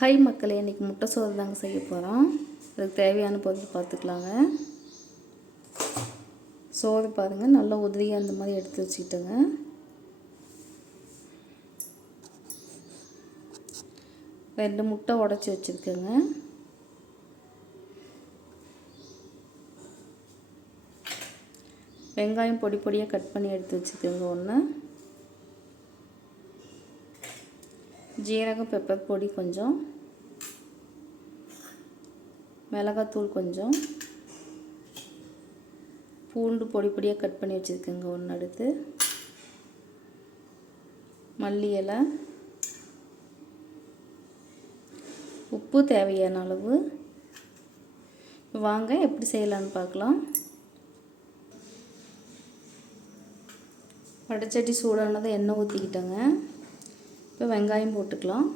High மக்களே இன்றைக்கி முட்டை சோறு தாங்க செய்ய போகிறோம் அதுக்கு தேவையான பொருள் பார்த்துக்கலாங்க சோறு பாருங்கள் நல்லா உதிரியாக அந்த மாதிரி எடுத்து வச்சுக்கிட்டேங்க. ரெண்டு முட்டை உடச்சி வச்சுருக்கேங்க. வெங்காயம் பொடி பொடியாக கட் பண்ணி எடுத்து வச்சுக்கோங்க ஒன்று ஜீரகம் பெப்பர் பொடி கொஞ்சம். மிளகாத்தூள் கொஞ்சம். பூண்டு பொடி பொடியாக கட் பண்ணி வச்சுருக்கேங்க ஒன்று அடுத்து மல்லி இலை. உப்பு தேவையான அளவு. வாங்க எப்படி செய்யலான்னு பார்க்கலாம். வடச்சட்டி சூடானதை எண்ணெய் ஊற்றிக்கிட்டேங்க இப்போ வெங்காயம் போட்டுக்கலாம்.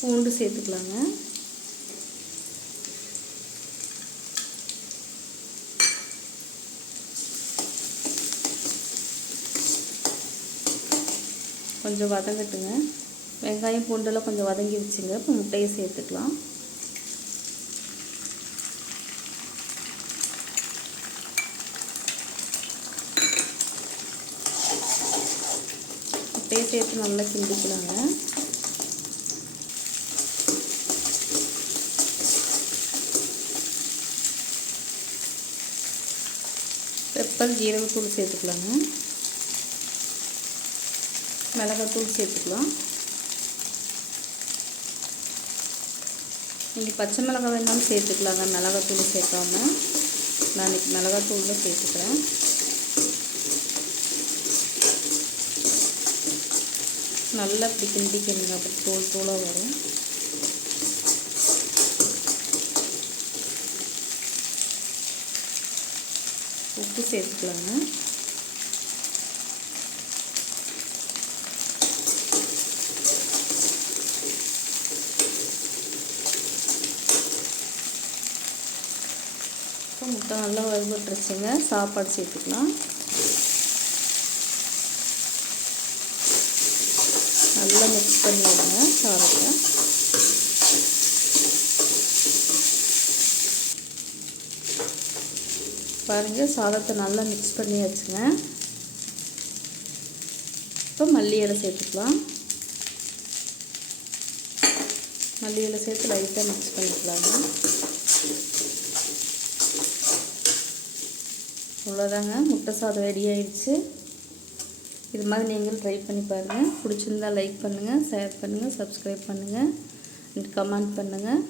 பூண்டு சேர்த்துக்கலாங்க. கொஞ்சம் வதங்கட்டுங்க. வெங்காயம் பூண்டெல்லாம் கொஞ்சம் வதங்கிடுச்சுங்க இப்போ முட்டையை சேர்த்துக்கலாம். முட்டையை சேர்த்து நல்லா கிண்டிக்கலாங்க. பெப்பர் ஜீரகத்தூள் சேர்த்துக்கலாங்க. மிளகாத்தூள் சேர்த்துக்கலாம். நீங்கள் பச்சை மிளகா வேணாலும் சேர்த்துக்கலாங்க. மிளகாத்தூள் சேர்க்காம நான் இன்றைக்கி மிளகாத்தூள் தான் சேர்த்துக்கிறேன். நல்லா இப்படி கிண்டிக்கணுங்க. அப்படி தூள் தூளாக வரும். உப்பு சேர்த்துக்கலாங்க. முட்டை நல்லா வறுபட்டுருச்சுங்க. சாப்பாடு சேர்த்துக்கலாம். நல்லா மிக்ஸ் பண்ணி விடுங்க சாதத்தை. பாருங்கள் சாதத்தை நல்லா மிக்ஸ் பண்ணி வச்சுங்க இப்போ மல்லி இலை சேர்த்துக்கலாம். மல்லி இலை சேர்த்து லைட்டாக மிக்ஸ் பண்ணிக்கலாங்க. அவ்வளோதாங்க. முட்டை சாதம் ரெடி ஆயிடுச்சு. இது மாதிரி நீங்களும் ட்ரை பண்ணி பாருங்கள் பிடிச்சிருந்தா லைக் பண்ணுங்கள் ஷேர் பண்ணுங்கள் சப்ஸ்கிரைப் பண்ணுங்கள் கமெண்ட் பண்ணுங்கள்